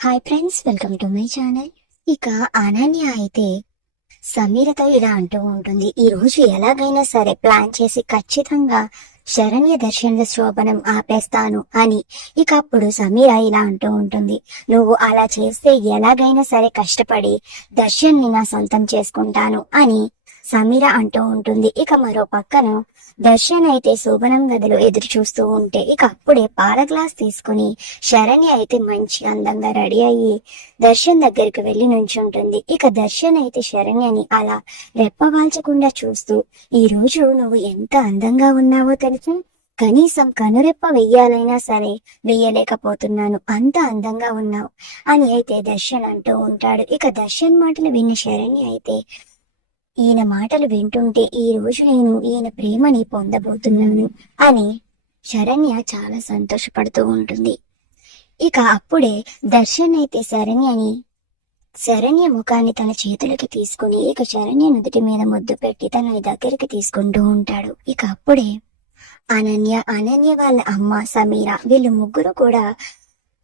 Hi friends, welcome to my channel. ఇక అనన్య అయితే సమీరతో ఇలా అంటూ ఉంటుంది, ఈ రోజు ఎలాగైనా సరే ప్లాన్ చేసి ఖచ్చితంగా శరణ్య దర్శన శోభనం ఆపేస్తాను అని. ఇక అప్పుడు సమీర ఇలా అంటూ ఉంటుంది, నువ్వు అలా చేస్తే ఎలాగైనా సరే కష్టపడి దర్శన్ని నా సొంతం చేసుకుంటాను అని సమీర అంటూ ఉంటుంది. ఇక మరో పక్కన దర్శన్ అయితే శోభనం గదిలో ఎదురు చూస్తూ ఉంటే ఇక అప్పుడే పాల గ్లాస్ తీసుకుని శరణ్య అయితే మంచి అందంగా రెడీ అయ్యి దర్శన్ దగ్గరికి వెళ్లి నుంచుంటుంది. ఇక దర్శన్ అయితే శరణ్యని అలా రెప్పవాల్చకుండా చూస్తూ, ఈ రోజు నువ్వు ఎంత అందంగా ఉన్నావో తెలుసు, కనీసం కనురెప్ప వెయ్యాలైనా సరే వెయ్యలేకపోతున్నాను, అంత అందంగా ఉన్నావు అని అయితే దర్శన్ అంటూ ఉంటాడు. ఇక దర్శన్ మాటలు విన్న శరణ్య అయితే, ఈయన మాటలు వింటుంటే ఈ రోజు నేను ఈయన ప్రేమని పొందబోతున్నాను అని శరణ్య చాలా సంతోషపడుతూ ఉంటుంది. ఇక అప్పుడే దర్శన్ అయితే శరణ్య ముఖాన్ని తన చేతులకి తీసుకుని ఇక శరణ్య నుదుటి మీద ముద్దు పెట్టి తన దగ్గరికి తీసుకుంటూ ఉంటాడు. ఇక అప్పుడే అనన్య వాళ్ళ అమ్మ సమీర వీళ్ళు ముగ్గురు కూడా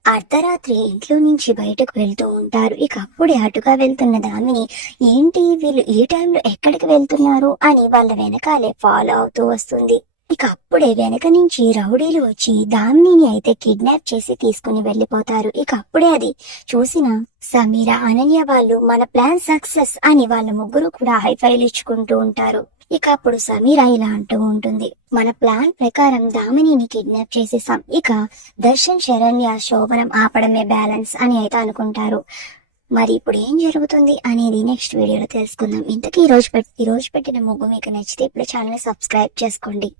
అర్ధరాత్రి ఇంట్లో నుంచి బయటకు వెళ్తూ ఉంటారు. ఇక అప్పుడే అటుగా వెళ్తున్న దామిని, ఏంటి వీళ్ళు ఈ టైంలో ఎక్కడికి వెళ్తున్నారు అని వాళ్ళ వెనకాలే ఫాలో అవుతూ వస్తుంది. ఇక అప్పుడే వెనక నుంచి రౌడీలు వచ్చి దామినిని అయితే కిడ్నాప్ చేసి తీసుకుని వెళ్లిపోతారు. ఇక అప్పుడే అది చూసిన సమీర అనన్య వాళ్ళు, మన ప్లాన్ సక్సెస్ అని వాళ్ళ ముగ్గురు కూడా హైఫైలు ఇచ్చుకుంటూ ఉంటారు. ఇక అప్పుడు సమీర ఇలా అంటూ ఉంటుంది, మన ప్లాన్ ప్రకారం దామినిని కిడ్నాప్ చేసేసాం, ఇక దర్శన్ శరణ్య శోభనం ఆపడమే బ్యాలెన్స్ అని అయితే అనుకుంటారు. మరి ఇప్పుడు ఏం జరుగుతుంది అనేది నెక్స్ట్ వీడియోలో తెలుసుకుందాం. ఇంతకీ ఈ రోజు పెట్టిన ముగ్గు మీకు నచ్చితే ఇప్పుడు ఛానల్ సబ్స్క్రైబ్ చేసుకోండి.